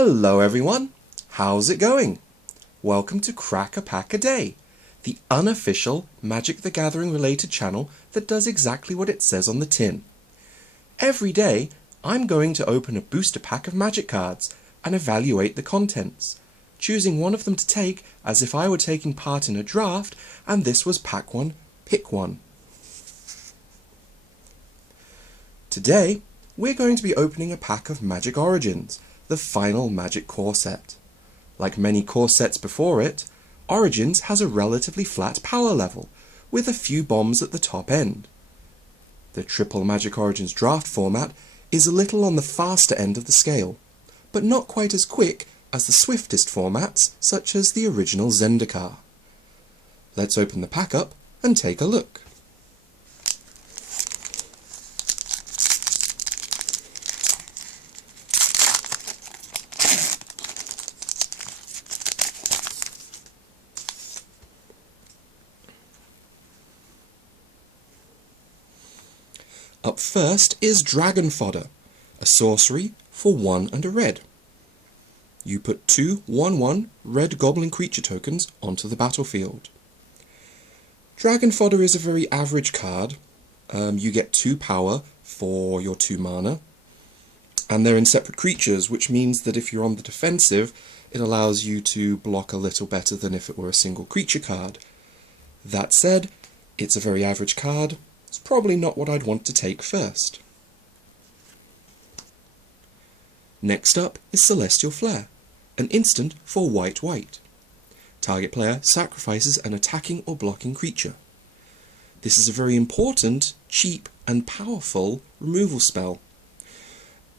Hello everyone, how's it going? Welcome to Crack a Pack a Day, the unofficial Magic the Gathering related channel that does exactly what it says on the tin. Every day, I'm going to open a booster pack of Magic cards and evaluate the contents, choosing one of them to take as if I were taking part in a draft and this was pack 1, pick 1. Today, we're going to be opening a pack of Magic Origins, the final Magic core set. Like many core sets before it, Origins has a relatively flat power level, with a few bombs at the top end. The triple Magic Origins draft format is a little on the faster end of the scale, but not quite as quick as the swiftest formats such as the original Zendikar. Let's open the pack up and take a look. Up first is Dragon Fodder, a sorcery for 1 and a red. You put 2 1/1 red goblin creature tokens onto the battlefield. Dragon Fodder is a very average card. You get 2 power for your 2 mana, and they're in separate creatures, which means that if you're on the defensive, it allows you to block a little better than if it were a single creature card. That said, it's a very average card. It's probably not what I'd want to take first. Next up is Celestes Flare, an instant for white-white. Target player sacrifices an attacking or blocking creature. This is a very important, cheap and powerful removal spell.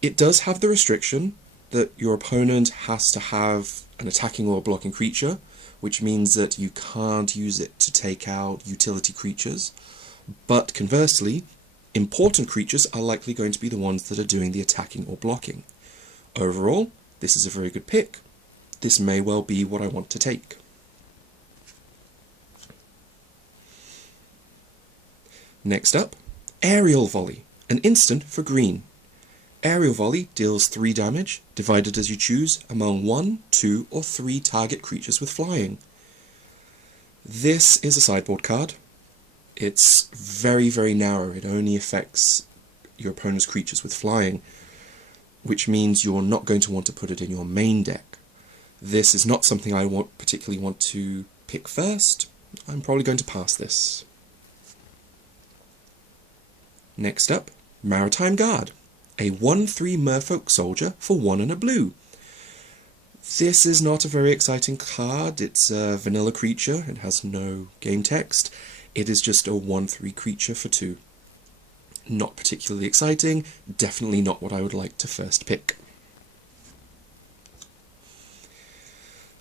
It does have the restriction that your opponent has to have an attacking or blocking creature, which means that you can't use it to take out utility creatures. But conversely, important creatures are likely going to be the ones that are doing the attacking or blocking. Overall, this is a very good pick. This may well be what I want to take. Next up, Aerial Volley, an instant for green. Aerial Volley deals 3 damage, divided as you choose, among 1, 2 or 3 target creatures with flying. This is a sideboard card. It's very, very narrow. It only affects your opponent's creatures with flying, which means you're not going to want to put it in your main deck. This is not something I particularly want to pick first. I'm probably going to pass this. Next up, Maritime Guard, a 1/3 Merfolk Soldier for 1 and a blue. This is not a very exciting card. It's a vanilla creature. It has no game text. It is just a 1/3 creature for 2. Not particularly exciting, definitely not what I would like to first pick.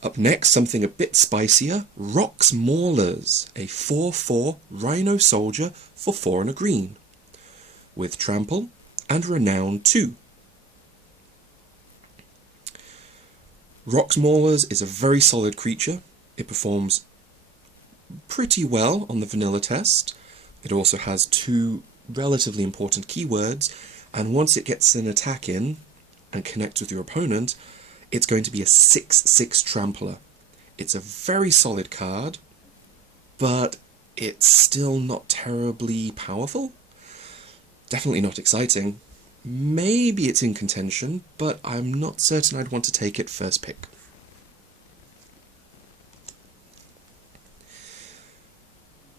Up next, something a bit spicier, Rock's Maulers, a 4/4 Rhino Soldier for 4 and a green, with Trample and Renown 2. Rock's Maulers is a very solid creature. It performs pretty well on the vanilla test. It also has 2 relatively important keywords, and once it gets an attack in and connects with your opponent, it's going to be a 6/6 trampler. It's a very solid card, but it's still not terribly powerful. Definitely not exciting. Maybe it's in contention, but I'm not certain I'd want to take it first pick.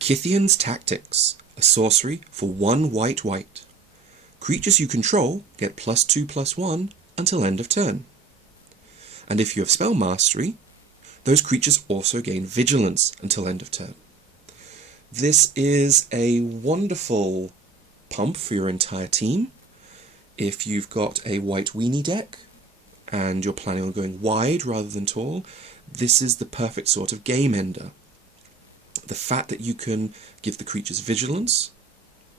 Kythian's Tactics, a sorcery for 1 white-white. Creatures you control get +2/+1 until end of turn. And if you have Spell Mastery, those creatures also gain Vigilance until end of turn. This is a wonderful pump for your entire team. If you've got a white weenie deck and you're planning on going wide rather than tall, this is the perfect sort of game ender. The fact that you can give the creatures Vigilance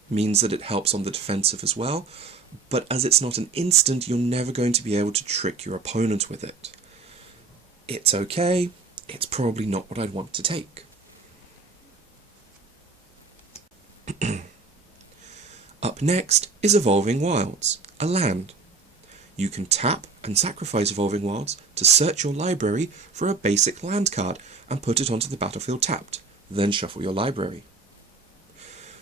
means that it helps on the defensive as well, but as it's not an instant, you're never going to be able to trick your opponent with it. It's okay, it's probably not what I'd want to take. Up next is Evolving Wilds, a land. You can tap and sacrifice Evolving Wilds to search your library for a basic land card and put it onto the battlefield tapped, then shuffle your library.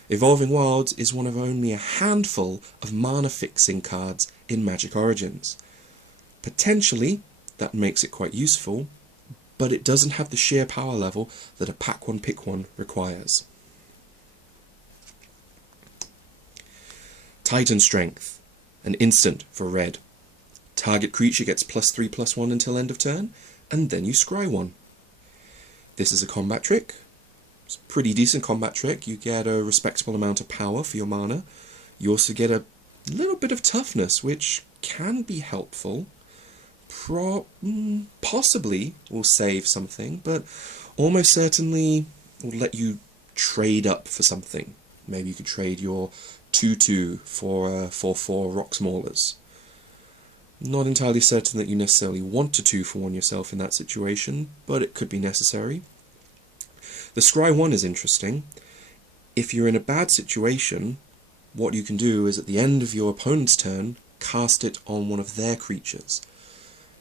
Evolving Wilds is one of only a handful of mana fixing cards in Magic Origins. Potentially, that makes it quite useful, but it doesn't have the sheer power level that a pack one pick one requires. Titan Strength, an instant for red. Target creature gets +3/+1 until end of turn, and then you scry one. This is a combat trick. It's a pretty decent combat trick. You get a respectable amount of power for your mana. You also get a little bit of toughness, which can be helpful. Possibly will save something, but almost certainly will let you trade up for something. Maybe you could trade your 2/2 for 4/4 Rock Maulers. Not entirely certain that you necessarily want to 2-for-1 yourself in that situation, but it could be necessary. The Scry 1 is interesting. If you're in a bad situation, what you can do is at the end of your opponent's turn, cast it on one of their creatures.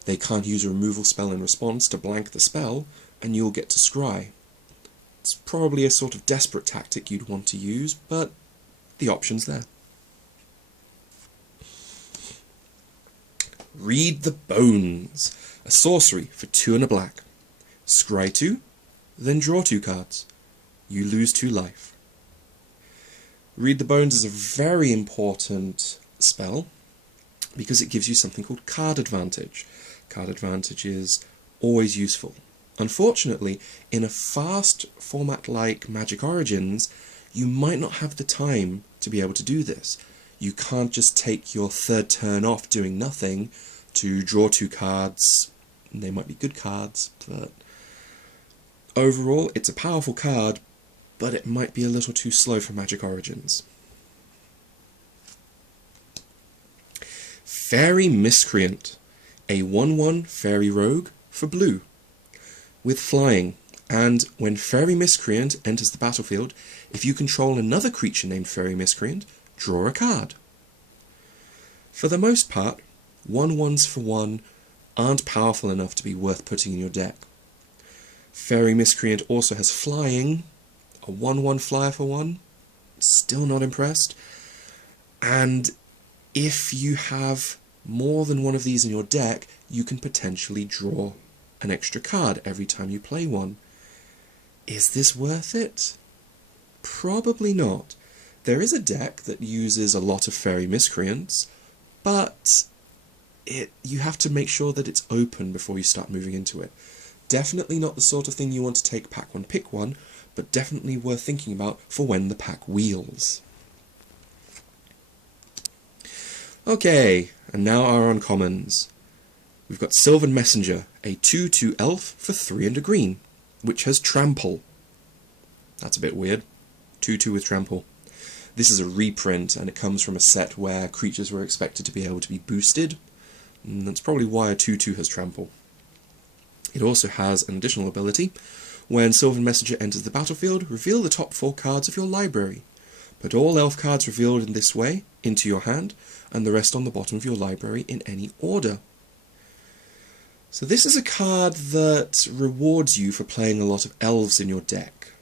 They can't use a removal spell in response to blank the spell, and you'll get to scry. It's probably a sort of desperate tactic you'd want to use, but the option's there. Read the Bones, a sorcery for 2 and a black. Scry 2, then draw 2 cards. You lose 2 life. Read the Bones is a very important spell because it gives you something called card advantage. Card advantage is always useful. Unfortunately, in a fast format like Magic Origins, you might not have the time to be able to do this. You can't just take your third turn off doing nothing to draw 2 cards. They might be good cards, but overall it's a powerful card, but it might be a little too slow for Magic Origins. Ferry Miscreant, a 1/1 Fairy Rogue for blue, with flying, and when Ferry Miscreant enters the battlefield, if you control another creature named Ferry Miscreant, draw a card. For the most part, 1/1s for 1 aren't powerful enough to be worth putting in your deck. Ferry Miscreant also has flying, a 1/1 flyer for 1, still not impressed, and if you have more than one of these in your deck, you can potentially draw an extra card every time you play one. Is this worth it? Probably not. There is a deck that uses a lot of Ferry Miscreants, but you have to make sure that it's open before you start moving into it. Definitely not the sort of thing you want to take pack one, pick one, but definitely worth thinking about for when the pack wheels. Okay, and now our uncommons. We've got Sylvan Messenger, a 2/2 elf for 3 and a green, which has trample. That's a bit weird. 2/2 with trample. This is a reprint, and it comes from a set where creatures were expected to be able to be boosted, and that's probably why a 2/2 has trample. It also has an additional ability. When Sylvan Messenger enters the battlefield, reveal the top 4 cards of your library. Put all elf cards revealed in this way into your hand, and the rest on the bottom of your library in any order. So this is a card that rewards you for playing a lot of elves in your deck.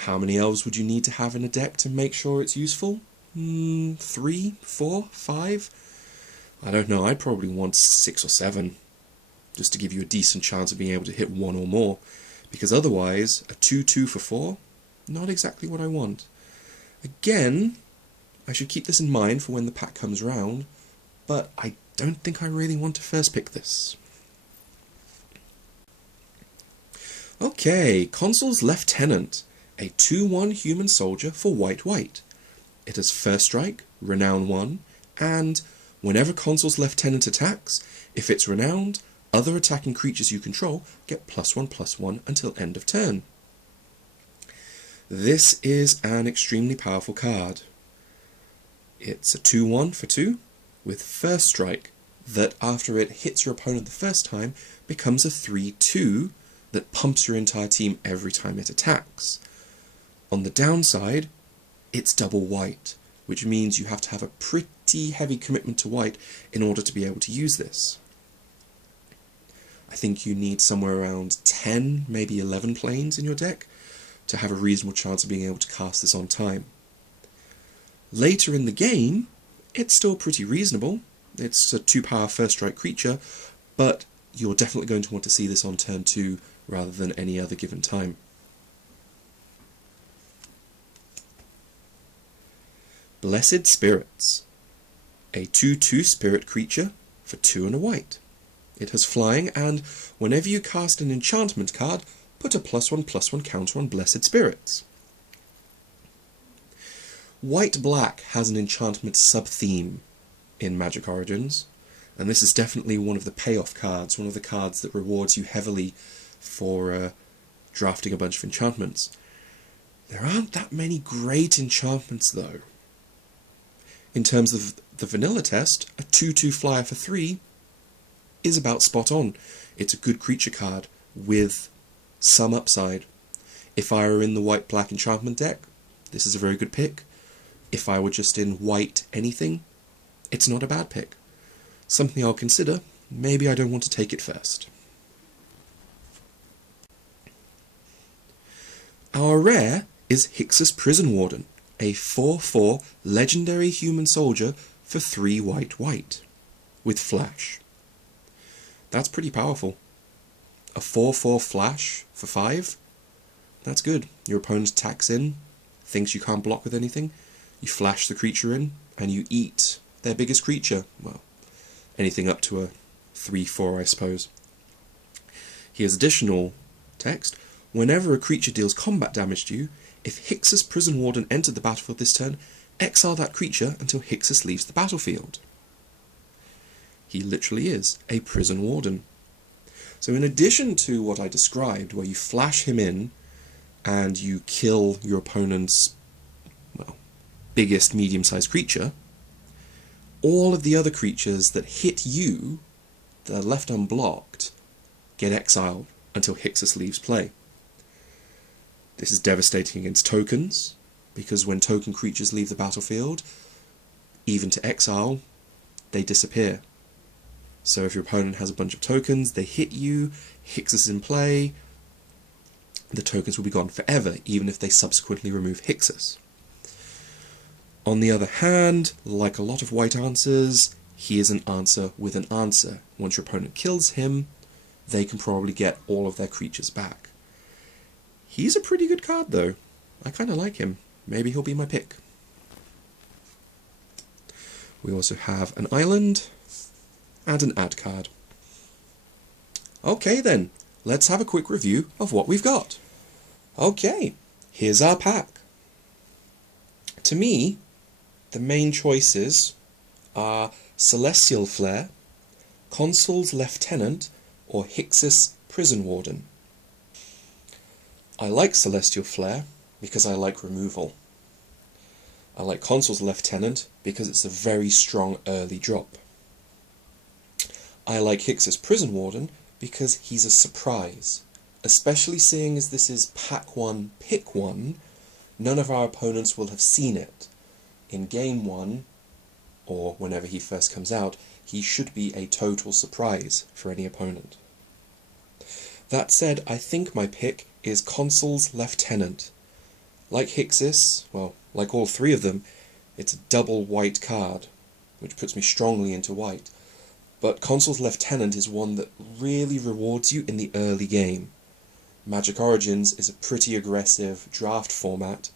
How many elves would you need to have in a deck to make sure it's useful? 3, 4, 5? I don't know, I'd probably want 6 or 7, just to give you a decent chance of being able to hit 1 or more, because otherwise, a 2/2 for 4, not exactly what I want. Again, I should keep this in mind for when the pack comes round, but I don't think I really want to first pick this. Okay, Consul's Lefttenant, a 2/1 human soldier for white-white. It has first strike, renown 1, and whenever Consul's Lefttenant attacks, if it's renowned, other attacking creatures you control get +1/+1 until end of turn. This is an extremely powerful card. It's a 2/1 for 2 with first strike that after it hits your opponent the first time becomes a 3/2 that pumps your entire team every time it attacks. On the downside, it's double white, which means you have to have a pretty heavy commitment to white in order to be able to use this. I think you need somewhere around 10, maybe 11 planes in your deck to have a reasonable chance of being able to cast this on time. Later in the game, it's still pretty reasonable. It's a 2-power first strike creature, but you're definitely going to want to see this on turn 2 rather than any other given time. Blessid Spirits, a 2/2 spirit creature for 2 and a white. It has flying, and whenever you cast an enchantment card, put a +1/+1 counter on Blessid Spirits. White-black has an enchantment sub-theme in Magic Origins, and this is definitely one of the payoff cards, one of the cards that rewards you heavily for drafting a bunch of enchantments. There aren't that many great enchantments, though. In terms of the vanilla test, a 2/2 flyer for 3 is about spot on. It's a good creature card with some upside. If I were in the white-black enchantment deck, this is a very good pick. If I were just in white anything, it's not a bad pick. Something I'll consider. Maybe I don't want to take it first. Our rare is Hicks' Prison Warden, a 4/4 legendary human soldier for 3 white, with flash. That's pretty powerful. A 4/4 flash for 5? That's good. Your opponent attacks in, thinks you can't block with anything, you flash the creature in, and you eat their biggest creature. Well, anything up to a 3/4, I suppose. Here's additional text. Whenever a creature deals combat damage to you, if Hicks' Prison Warden entered the battlefield this turn, exile that creature until Hicks leaves the battlefield. He literally is a Prison Warden. So in addition to what I described, where you flash him in and you kill your opponent's, well, biggest medium-sized creature, all of the other creatures that hit you, that are left unblocked, get exiled until Hicks leaves play. This is devastating against tokens, because when token creatures leave the battlefield, even to exile, they disappear. So if your opponent has a bunch of tokens, they hit you, Hicks is in play, the tokens will be gone forever, even if they subsequently remove Hicks. On the other hand, like a lot of white answers, he is an answer with an answer. Once your opponent kills him, they can probably get all of their creatures back. He's a pretty good card, though. I kind of like him. Maybe he'll be my pick. We also have an island and an ad card. Okay then, let's have a quick review of what we've got. Okay, here's our pack. To me, the main choices are Celestes Flare, Consul's Lefttenant, or Hicks' Prison Warden. I like Celestes Flare because I like removal. I like Consul's Lefttenant because it's a very strong early drop. I like Hicks' Prison Warden because he's a surprise, especially seeing as this is pack 1, pick 1, none of our opponents will have seen it. In game 1, or whenever he first comes out, he should be a total surprise for any opponent. That said, I think my pick is Consul's Lefttenant. Like Hicks', well, like all 3 of them, it's a double white card, which puts me strongly into white. But Consul's Lefttenant is one that really rewards you in the early game. Magic Origins is a pretty aggressive draft format.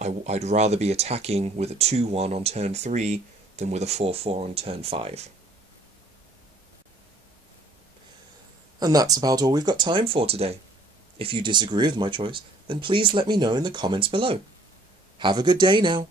I'd rather be attacking with a 2/1 on turn 3 than with a 4/4 on turn 5. And that's about all we've got time for today. If you disagree with my choice, then please let me know in the comments below. Have a good day now.